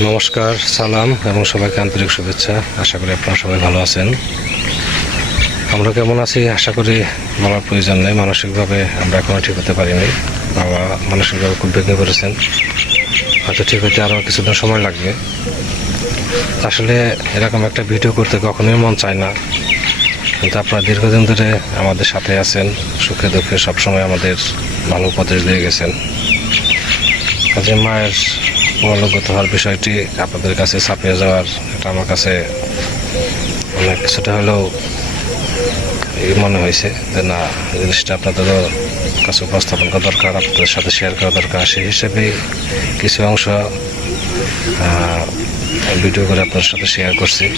নমস্কার সালাম এবং সবাইকে আন্তরিক শুভেচ্ছা। আশা করি আপনারা সবাই ভালো আছেন। আমরা কেমন আছি? আশা করি বলার প্রয়োজন নেই। মানসিকভাবে আমরা এখনও ঠিক হতে পারিনি। বাবা মানসিকভাবে খুব ভেঙে পড়েছেন। হয়তো ঠিক হতে আরও কিছুদিন সময় লাগবে। আসলে এরকম একটা ভিডিও করতে কখনোই মন চায় না। কিন্তু আপনারা দীর্ঘদিন ধরে আমাদের সাথে আছেন। সুখে দুঃখে সবসময় আমাদের ভালো উপদেশ দিয়ে গেছেন। কাজে মায়ের পরলোকগত হওয়ার বিষয়টি আপনাদের কাছে ছাপিয়ে যাওয়ার এটা আমার কাছে অনেক কিছুটা হলেও মনে হয়েছে যে না জিনিসটা আপনাদেরও কাছে উপস্থাপন করা দরকার আপনাদের সাথে শেয়ার করা দরকার। সেই হিসেবেই কিছু অংশ ভিডিও করে আপনাদের সাথে শেয়ার করছি।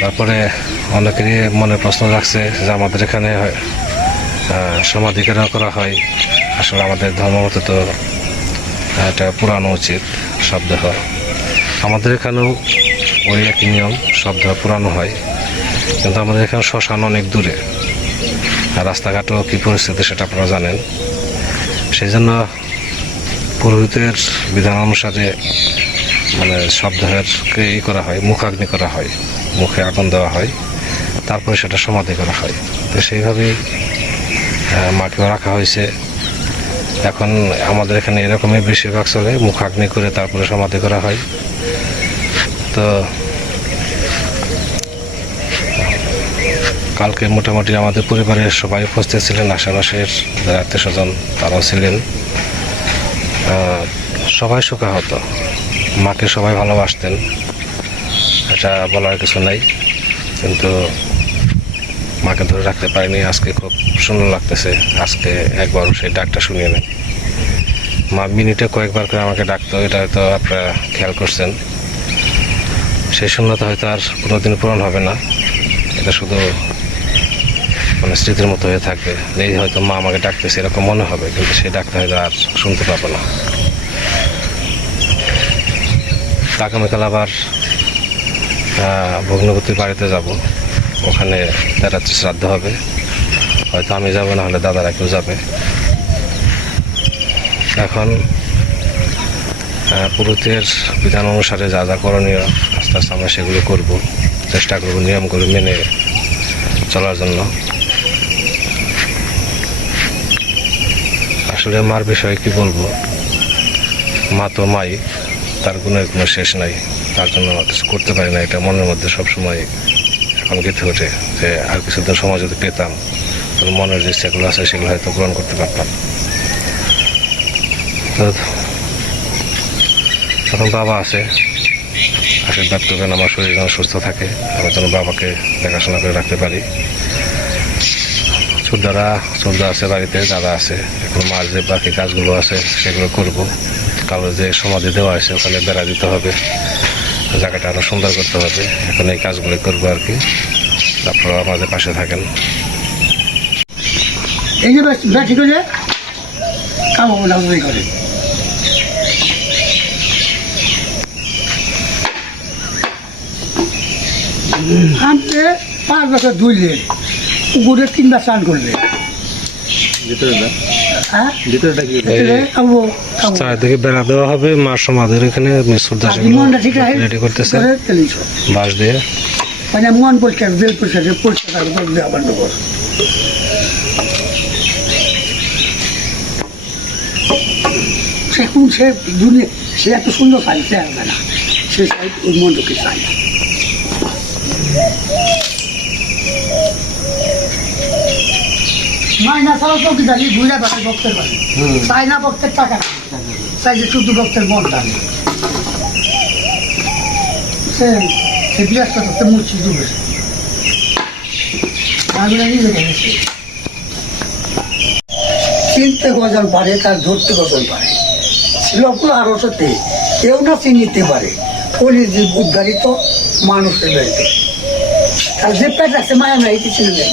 তারপরে অনেকেরই মনে প্রশ্ন রাখছে যে আমাদের এখানে হয়, আহ, সমাধিকরণ করা হয়। আসলে আমাদের ধর্মমতে তো এটা পুরানো উচিত শবদেহ আমাদের এখানেও ওই একই নিয়ম শবদেহ পুরানো হয়। কিন্তু আমাদের এখানে শ্মশান অনেক দূরে। আর রাস্তাঘাটও কী পরিস্থিতি সেটা আপনারা জানেন। সেই জন্য পুরোহিতের বিধান অনুসারে মানে শবদেহেরকে ই করা হয় মুখাগ্নি করা হয়, মুখে আগুন দেওয়া হয়, তারপরে সেটা সমাধি করা হয়। তো সেইভাবেই মাকেও রাখা হয়েছে। এখন আমাদের এখানে এরকমই বেশিরভাগ চলে মুখাগ্নি করে তারপরে সমাধি করা হয়। তো কালকে মোটামুটি আমাদের পরিবারের সবাই উপস্থিত ছিলেন, আশেপাশের আত্মীয় স্বজন তারাও ছিলেন। সবাই শোকাহত মাকে সবাই ভালোবাসতেন, এটা বলার কিছু নাই। কিন্তু মাকে ধরে রাখতে পারিনি, আজকে খুব সুন্দর লাগতেছে। আজকে একবার সেই ডাকটা শুনিয়ে নেন। মা মিনিটে কয়েকবার করে আমাকে ডাকতো, এটা হয়তো আপনারা খেয়াল করছেন। সেই শূন্যতা হয়তো আর কোনোদিন পূরণ হবে না। এটা শুধু মানে স্মৃতির মতো হয়ে থাকবে এই হয়তো মা আমাকে ডাকতেছে এরকম মনে হবে কিন্তু সেই ডাকতে হয়তো আর শুনতে পাবো না। আগামীকাল আবার ভগ্নবতীর বাড়িতে যাব। ওখানে তেরাত্রি শ্রাদ্ধ হবে। হয়তো আমি যাব না হলে দাদারা কেউ যাবে। এখন আহ, পুরুষের বিধান অনুসারে যা যা করণীয় আস্তে আস্তে আমরা সেগুলো করব। চেষ্টা করব নিয়মগুলো মেনে চলার জন্য। আসলে মার বিষয়ে কি বলব? মা তো মাই, তার গুণের কোনো শেষ নাই। তার জন্য কিছু করতে পারি না। এটা মনের মধ্যে সবসময় এখন গেঁথে ওঠে যে আর কিছু কিছুদিন সময় যদি পেতাম, তাহলে মনের যে ইচ্ছাগুলো আছে সেগুলো হয়তো গ্রহণ করতে পারতাম। এখন বাবা আছে আশীর্বাদ করবেন আমার শরীর যেন সুস্থ থাকে আমি যেন বাবাকে দেখাশোনা করে রাখতে পারি। ছোটদারা ছোটদা আছে বাড়িতে, দাদা আছে, এখন মার যে বাকি কাজগুলো আছে, সেগুলো করব। কালো যে সমাধি দেওয়া আছে ওখানে বেড়া দিতে হবে। জায়গাটা আরও সুন্দর করতে হবে। এখন এই কাজগুলো করব আর কি। আপনারা আমাদের পাশে থাকেন। এই যে ব্যাটি করে কামো করে। আমতে পাঁচ বছর ধুইলে পুকুরে তিনবার স্নান করলে। চারিদিকে বেড়া দেওয়া হবে মার সমাধির এখানে ছোটদা মনটা রেডি করতেছে। বাঁশ দিয়ে। মানে মন পরিষ্কার পরিষ্কার পরিষ্কার বন্ধ সে দুনিয়া সে এত সুন্দর সে আসবে না। সে চাই ওই মন্ডকে চাই মাইনা ছাড়া চৌকিদারি ঘুরে বেড়ায় ভক্তের বাড়ি। চাই না ভক্তের টাকা? চাই যে শুধু ভক্তের মন লাগে সে সে বিরাট ডুবে নিজে চিনতে গজল পারে তার ধরতে গজল পারে। ছিল আরও সাথে কেউ না চিনিতে পারে কলি যে উদ্ধারিত মানুষের বাড়িতে। তার যে পেট আছে মায়া নাই কিছু নেই।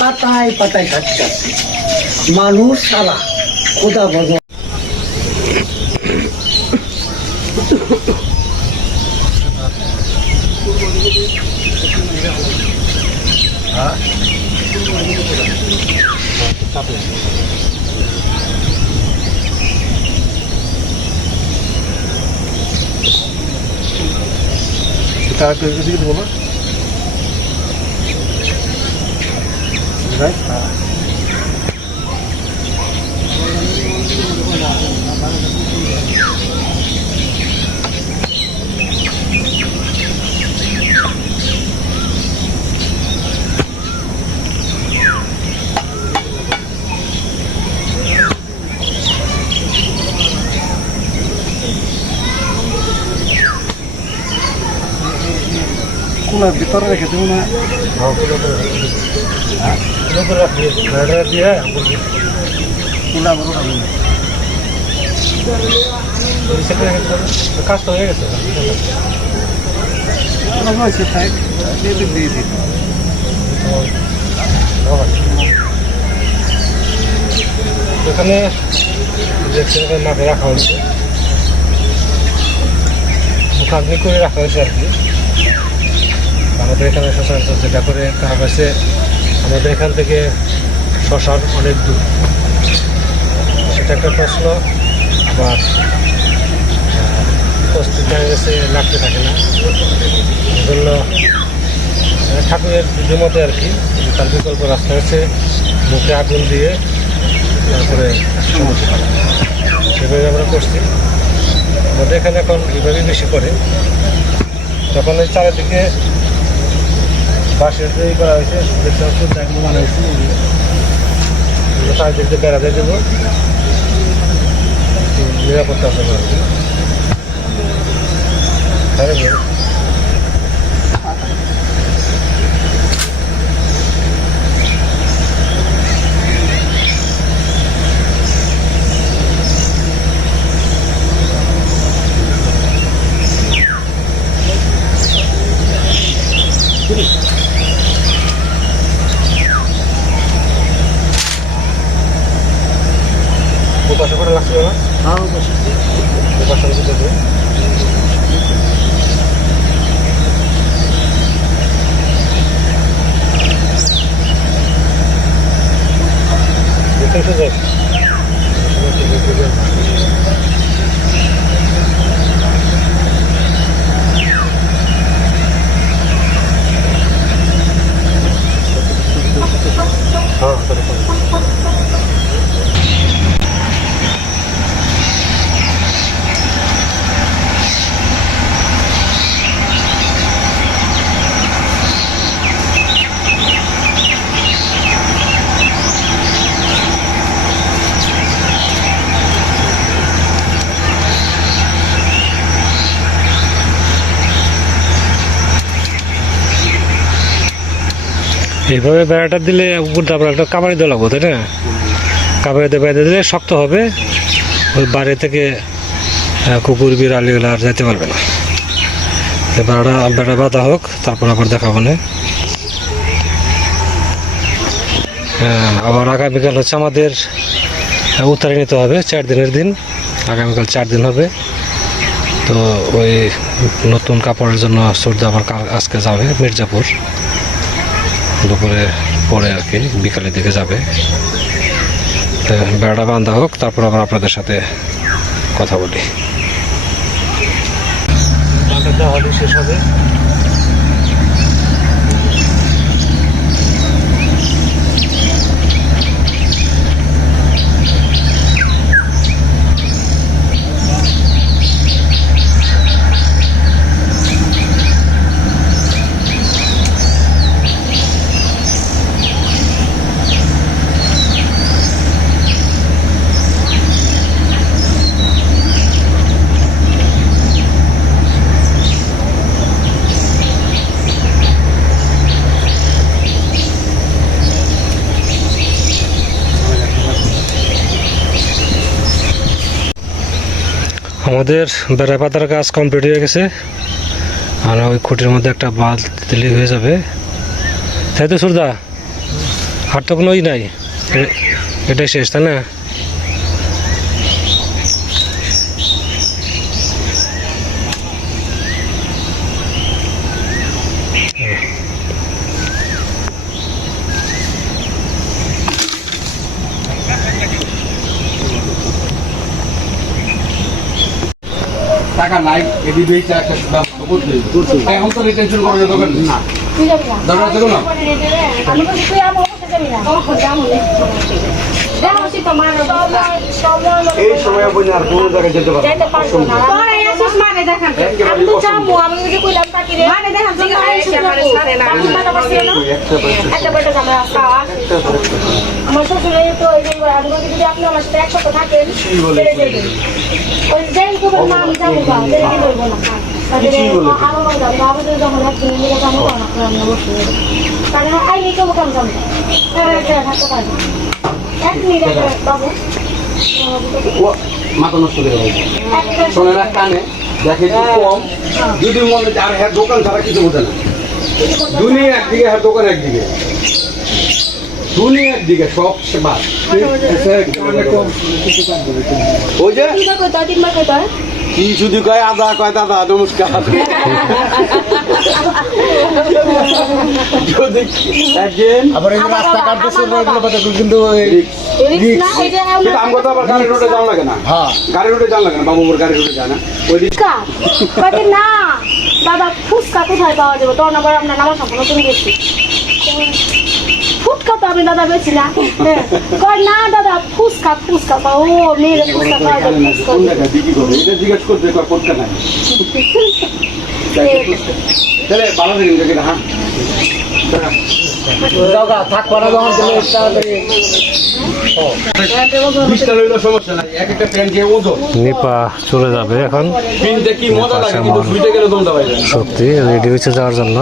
পাতায় পাতায় খাচ্ছে মানুষ সারা খোদা ভজ তারা তো এদিকে বলো। কোনার ভিতরে রেখে দেবো না কোনা বড় কাজ তো হয়ে গেছে দিয়ে দিন এখানে মাঠে রাখা হয়েছে মুখাগ্নি করে রাখা হয়েছে আর কি আমাদের এখানে শ্মশান যেটা করে রাখা হয়েছে আমাদের এখান থেকে শ্মশান অনেক দূর। সেটা একটা প্রশ্ন আবার উপস্থিত দেখা গেছে লাগতে থাকে না। এই জন্য আহ, ঠাকুরের মতে আর কি তার বিকল্প রাস্তা হচ্ছে মুখে আগুন দিয়ে তারপরে সেভাবে আমরা করছি। আমাদের এখানে এখন এইভাবেই বেশি করে। তখন ওই চারিদিকে বাঁশের তৈরি করা হয়েছে দেখতে পাচ্ছি ব্যাগগুলো বানা হয়েছে চারিদিক দিয়ে বেড়া দিয়ে দেবো। নিরাপত্তা আছে আর কি ওপাশে করে লাগছিল না হ্যাঁ ওপাশে এইভাবে বেড়াটা দিলে উপর তারপর একটা কাবাড়ি দেওয়া লাগবো তাই না? দিয়ে বেঁধে দিলে শক্ত হবে ওই বাড়ি থেকে কুকুর বিড়াল এগুলো আর যেতে পারবে না। বেড়াটা বেড়া বাঁধা হোক তারপর আবার দেখাবো না হ্যাঁ, আবার আগামীকাল হচ্ছে আমাদের উত্তরে নিতে হবে চার দিনের দিন। আগামীকাল চার দিন হবে। তো ওই নতুন কাপড়ের জন্য সূর্য আবার আজকে যাবে মির্জাপুর। দুপুরে পরে আর কি বিকালের দিকে যাবে। বেড়াটা বান্ধা হোক, তারপর আমরা আপনাদের সাথে কথা বলি। শেষ হবে। আমাদের বেড়া পাতার কাজ কমপ্লিট হয়ে গেছে। আর ওই খুঁটির মধ্যে একটা বাল দিলে হয়ে যাবে। তাই তো সুরদা, আর তো কোনো ই নাই এটাই শেষ, তাই না? টাকা নাই এদি বেচে একটা ব্যবস্থা করতে এখন তো রিটেনশন করার দরকার। না? এই সময় আপনি আর কোনো জায়গায় যেতে পারবেন না। আমার শ্বশুরে তো এই যে আমি বলছি যদি আপনি আমার সাথে এক সপ্তাহ থাকেন ছেড়ে দেবেন। ওই যাই তো বলব আমি যাব গা ছেড়ে দিয়ে বলব না? তাদের আরও যাব আমাদের যখন একদিন মিলে যাব আপনার আমি অবশ্যই কারণ আইনি কাম এক মিনিট বাবু। মাথা নষ্ট করে কানে। দেখে একটু কম যদি মনে আর হ্যাঁ দোকান ছাড়া কিছু বোঝে না। দুনিয়া একদিকে হ্যাঁ দোকান একদিকে। দুনিয়া একদিকে সব সেবা ওই যে? কি শুধু কয় আদা কয় দাদা নমস্কার। আবার আবার গাড়ি রোডে যাওয়া লাগে না। হ্যাঁ। গাড়ি রোডে যাওয়া লাগে না বাবুর গাড়ি রোডে যায় না। ওই না দাদা ফুচকা কোথায় পাওয়া যাবে? তোর নাম্বার আপনার নামার সম্পূর্ণ তুমি গেছি। আমি দাদা বেছি হ্যাঁ। কয় না দাদা ফুচকা ও মেয়ের ফুচকা জিজ্ঞেস করতে নাই তাহলে ভালো হ্যাঁ নিপা চলে যাবে এখন। সত্যি রেডি হয়েছে যাওয়ার জন্য।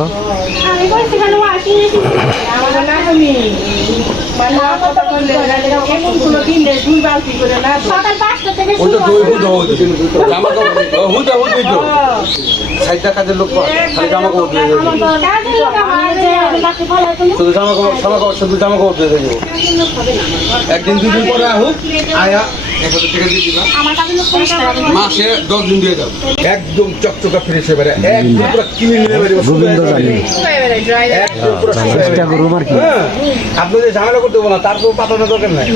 তুমি মানে সাইডটা কাজের লোক জামা কাপড় দিয়ে দেবে কাজের লোক আমার যে লাঠি ফল হয়তো শুধু জামা কাপড় জামা কাপড় শুধু জামা কাপড় দিয়ে দেবো। একদিন দুদিন পরে আহুক আয়া। মাসে দশ দিন দিয়ে দাও একদম চকচকা ফ্রেশ হয়ে বেড়ে একদম পুরো কিনে নিয়ে বেড়ে গোবিন্দ জানি। একদম পুরো হ্যাঁ, আপনি যে ঝামেলা করতে বলা তারপর পাতাটা দরকার নাই।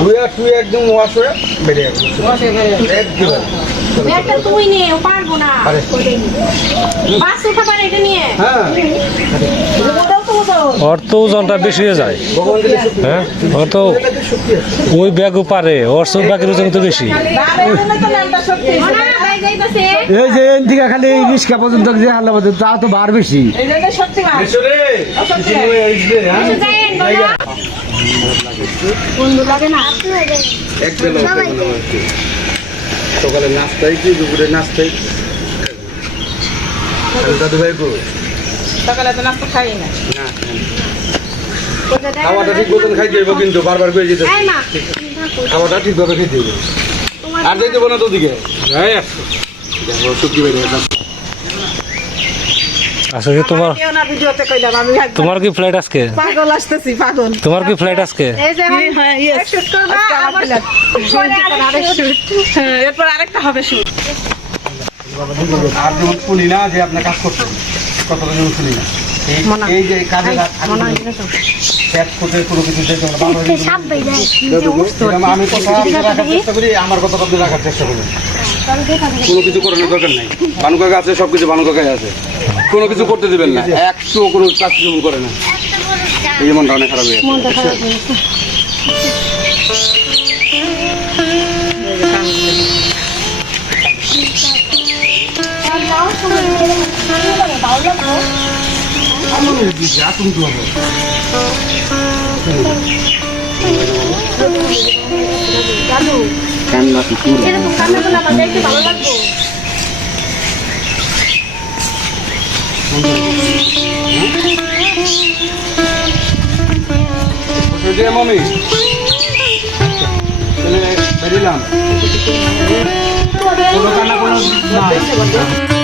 দুই আর তুই একদম ওয়াশ হয়ে বেরিয়ে একদম একটা তুই নিয়ে ও পারব না। এটা নিয়ে। হ্যাঁ। তো ওর তো ওজনটা বেশি হয়ে যায় হ্যাঁ ওর তো ওই ব্যাগও পারে ওর সব ব্যাগের ওজন তো বেশি এই যে এন থেকে খালি এই রিক্সা পর্যন্ত যে হাল্লা পর্যন্ত তা তো বার বেশি। সকালে নাস্তাই কি দুপুরে? তাহলে দাদু ভাই কো সকালে তো নাস্তা খাই না। খাওয়াটা ঠিক মতন খাইতে হইব কিন্তু বারবার করে যেতে খাওয়াটা ঠিকভাবে খেতে হইব আর যাইতে না তো দিকে দেখো সত্যি ভাই আসলে তোমার কি ফ্লাইট আজকে? পাগল আসতেছি পাগল। তোমার কি ফ্লাইট আজকে? এরপর আরেকটা হবে শুট আর না যে আপনি কাজ করছেন কতটা শুনি না এই- যে করতে কোনো কিছু আমি কথা রাখার চেষ্টা করি আমার কথা আপনি রাখার চেষ্টা কোনো কিছু করানোর দরকার নাই। বানু কাকা আছে সব কিছু বানু কাকাই আছে। কোনো কিছু করতে দিবেন না। একশো কোনো কাজ কিছু করে না। এই মনটা অনেক খারাপ হয়ে এরকম কান্না করলে আমার দেখতে ভালো লাগবে। তাহলে বেরিলাম কোনো কানা কোনো নাই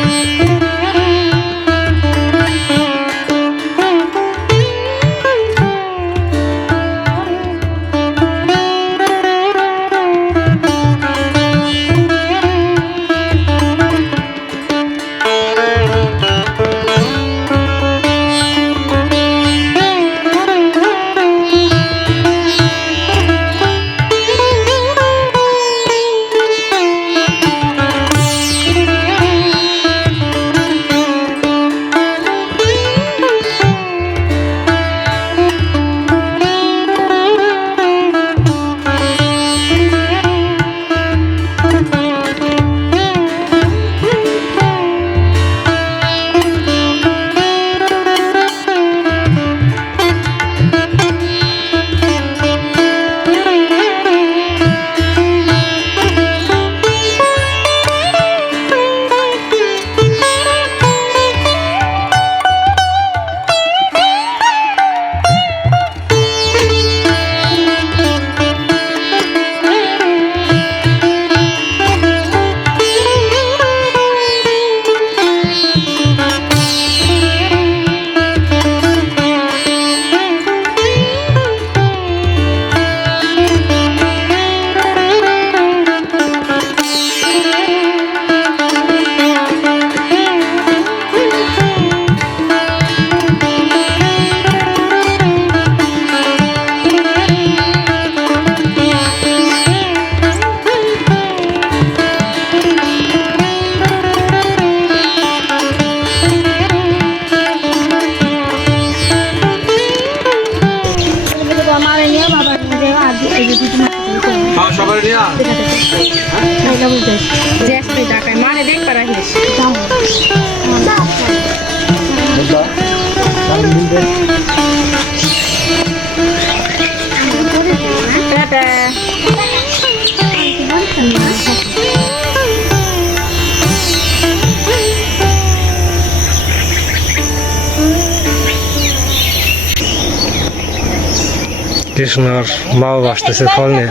কৃষ্ণর মা বাবা আসতেছে ফল নিয়ে।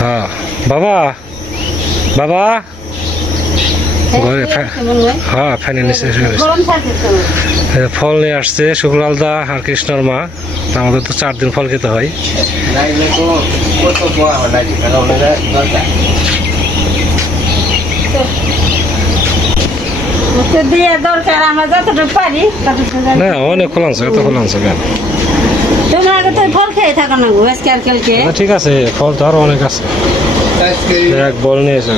হ্যাঁ। বাবা! বাবা! ঘরে হ্যাঁ ফ্যানের নিচে ফল নিয়ে আসছে শুক্লালদা আর কৃষ্ণর মা। আমাদের তো চার দিন ফল খেতে হয়। না অনেক কত ফল আনছে কেন? আগে তো ফল খেয়ে থাকো না গো আজকে আর কালকে। ঠিক আছে ফল তো আরও অনেক আছে। এক বল নিয়ে এসে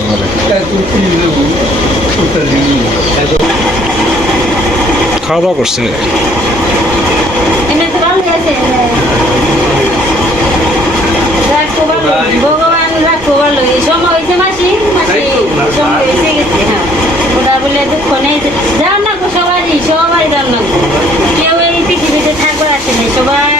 খাওয়া দাওয়া করছে ভগবান রাখো ভালো সময় হয়েছে মাসি মাসি সময় হয়েছে গেছে হ্যাঁ। বলে দুঃখ নেই যাও না গো সবারই সবাই যাও না কেউ এই পৃথিবীতে থাকবে আসে নাই সবাই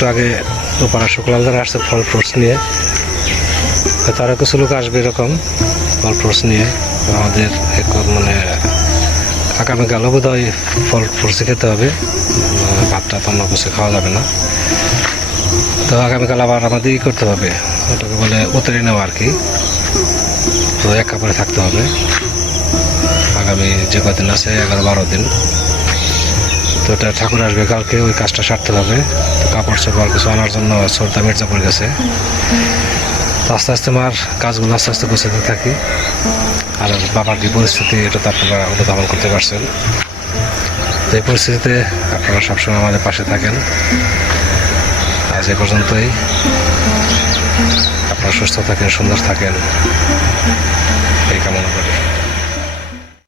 একটু আগে ওপাড়া শুক্লালদার আসছে ফল ফ্রুটস নিয়ে। তো তারা কিছু লোক আসবে এরকম ফল ফ্রুটস নিয়ে। আমাদের মানে আগামীকালও বোধ হয় ফল ফ্রুটসই খেতে হবে। ভাতটা তো অন্য কিছু খাওয়া যাবে না। তো আগামীকাল আবার আমাদের করতে হবে। ওটাকে বলে উতরে নেওয়া আর কি। তো এক কাপড়ে থাকতে হবে। আগামী যে কদিন আছে, এগারো বারো দিন। তো এটা ঠাকুর আসবে কালকে, ওই কাজটা সারতে হবে। তো কাপড় চোপড় কিছু আনার জন্য সর্দা মির্জাপুর গেছে। তো আস্তে আস্তে মার কাজগুলো আস্তে আস্তে গোছাতে থাকি। আর বাবার যে পরিস্থিতি, এটা তো আপনারা অনুধাবন করতে পারছেন। তো এই পরিস্থিতিতে আপনারা সবসময় আমাদের পাশে থাকেন। আজ এ পর্যন্তই। আপনারা সুস্থ থাকেন, সুন্দর থাকেন। এই কামনা করি।